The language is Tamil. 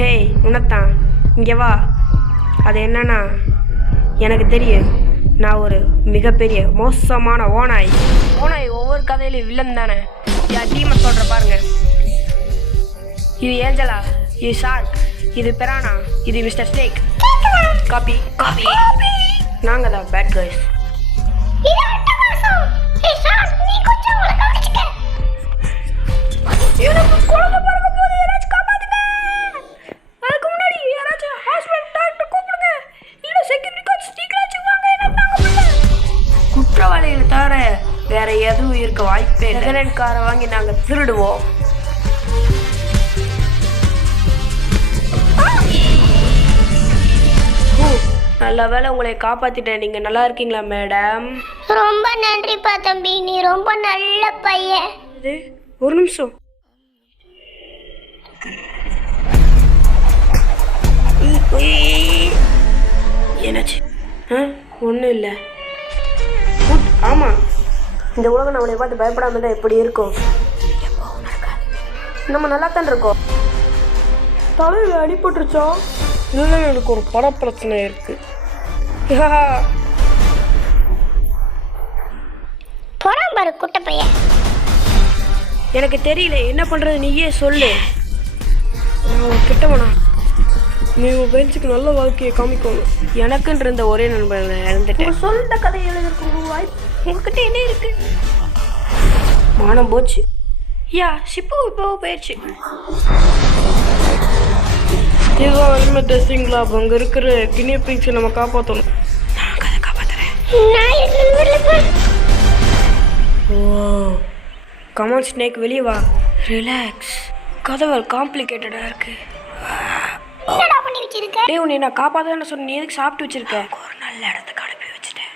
ஹேய் உனத்தான் இங்கே வா. அது என்னன்னா எனக்கு தெரியும், நான் ஒரு மிகப்பெரிய மோசமான ஓனாய். ஒவ்வொரு கதையிலும் வில்லன் தானே. என் டீமை சொல்கிற பாருங்க. இது ஏஞ்சலா, இது ஷார்க், இது பிரானா, இது மிஸ்டர் ஸ்னேக். காப்பி காப்பி நாங்கள் தான் பேட் கைஸ். எனக்கு குழந்தை பிறக்க போது, யாராச்சும் காப்பாத்துங்க. அதுக்கு முன்னாடி யாராச்சும் ஹாஸ்பிட்டல் டாக்டர் கூப்பிடுங்க. இல்லை செக்யூரிட்டி கார்டு ஸ்டீக்கராச்சும் வாங்க. என்ன குற்றவாளிகளை தவிர வேற எதுவும் இருக்க வாய்ப்பே இல்லை. செகண்ட் காரை வாங்கி நாங்கள் திருடுவோம். நல்ல வேலை உங்களை காப்பாத்திட்டேன். நீங்க நல்லா இருக்கீங்களா மேடம்? ரொம்ப நன்றிப்பா தம்பி, நீ ரொம்ப நல்ல பையன். ஒரு நிமிஷம். என்னாச்சு? ஒன்றும் இல்லை. ஆமாம், இந்த உலகம் நம்மளை பார்த்து பயப்படாம இருந்தால் எப்படி இருக்கும்? நம்ம நல்லா தான் இருக்கோம். தலையில் அடிபட்டுருச்சா? இல்லை, எனக்கு ஒரு பட பிரச்சனை இருக்கு. போறான் பாரு குட்ட பையன். எனக்கு தெரியல என்ன பண்றது, நீயே சொல்லு. நான் கிட்டவனா? நீ உன் பெஞ்சுக்கு நல்ல வாழ்க்கையை காமிக்கணும். எனக்குன்ற இருந்த ஒரே நண்பர்களை இழந்துட்டேன். சொல்ல கதை எழுதுறதுக்கு வாய்ப்பு உங்ககிட்ட என்ன இருக்கு? மானம் போச்சு. ஷிப்பு இப்போ போயிடுச்சு. இதுதான் இனிமே டெஸ்டிங் லேப். அங்கே இருக்கிற கினிய பிக்ஸை நம்ம காப்பாற்றணும். நான் கதை காப்பாற்றுறேன். ஓ கமான் ஸ்னேக், வெளியே வா. ரிலாக்ஸ். கதவை காம்ப்ளிகேட்டடாக இருக்கு. உன்னை நான் காப்பாற்ற சொன்ன, நீ எதுக்கு சாப்பிட்டு வச்சிருக்க? ஒரு நல்ல இடத்துக்கு அனுப்பி வச்சுட்டேன்.